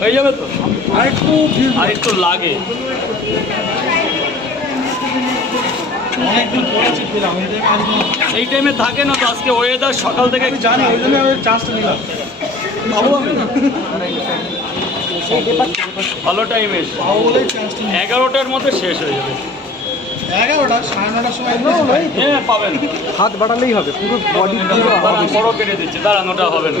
হয়ে যাবে তো আরেকটু আর একটু লাগে। এই টাইমে আজকে এই টাইমে থাকে না তো আজকে ওয়েদার সকাল থেকে আমি জানি ওই জন্য আমি চান্সটা নিলাম। ভালো টাইম এসে। এগারোটার মধ্যে শেষ হয়ে যাবে। এগারোটা সাড়ে নটার সময় হ্যাঁ পাবেন। হাত বাড়ালেই হবে পুরো বডি বড় কেটে দিচ্ছে দাঁড়ানোটা হবে না।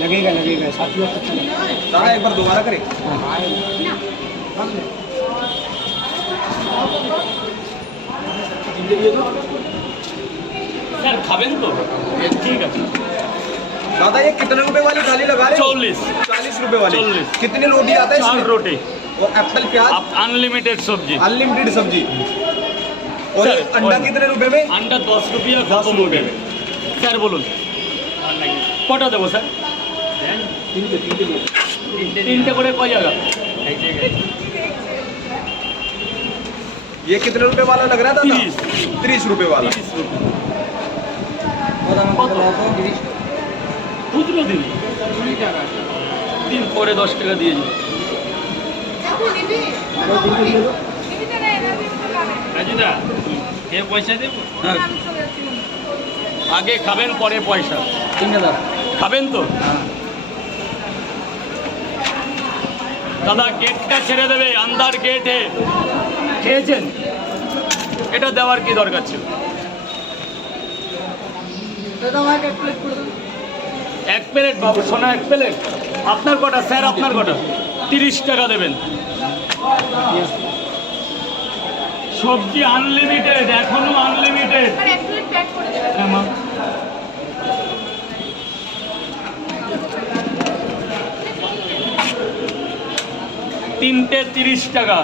लगेगा लगेगा। साथियों दादा एक बार दोबारा करें। सर तो। ठीक है। दादा ये कितने रुपए वाली थाली लगा रहे चौलीस। चालीस रुपए वाली। चौलीस। कितनी रोटी आता है चार रोटी। और एप्पल प्याज? अनलिमिटेड सब्ज़ी। अनलिमिटेड सब्ज़ी। और अंडा कितने रुपए में? अंडा दस रुपये दस रुपये में। सर बोलो। पटा देव सर। তিনটে করে কয় জায়গা ये कितने रुपए वाला लग रहा था तीस। तीस रुपए वाला তিরিশ রুপি কত? খুচরো দিন দিন পরে দশ টাকা দিয়ে যাবো রাজুদা কে পয়সা দেব হ্যাঁ আগে খাবেন পরে পয়সা তিনটে দাও খাবেন তো দাদা গেটটা ছেড়ে দেবে আন্দার গেটে খেয়েছেন? এটা দেওয়ার কি দরকার ছিল? এক প্লেট বাবু সোনা এক প্লেট আপনার কটা? স্যার আপনার কটা? তিরিশ টাকা দেবেন। সবজি আনলিমিটেড এখনও আনলিমিটেড তিনটে তিরিশ টাকা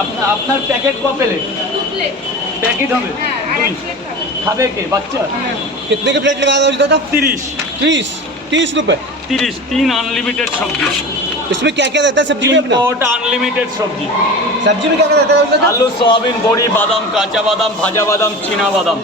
আপনার আপনার প্যাকেট ক প্লেট প্যাকেট হবে দুই। খাবে কে বাচ্চা कितने के प्लेट लगा दो दादा তিরিশ तीस तीस रुपए তিরিশ তিন আনলিমিটেড সবজি इसमें क्या क्या रहता है सब्जी में তিন अपना পট আনলিমিটেড সবজি सब्जी में क्या क्या रहता है दादा আলু সয়াবিন বড়ি বাদাম কাঁচা বাদাম ভাজা বাদাম চীনা বাদাম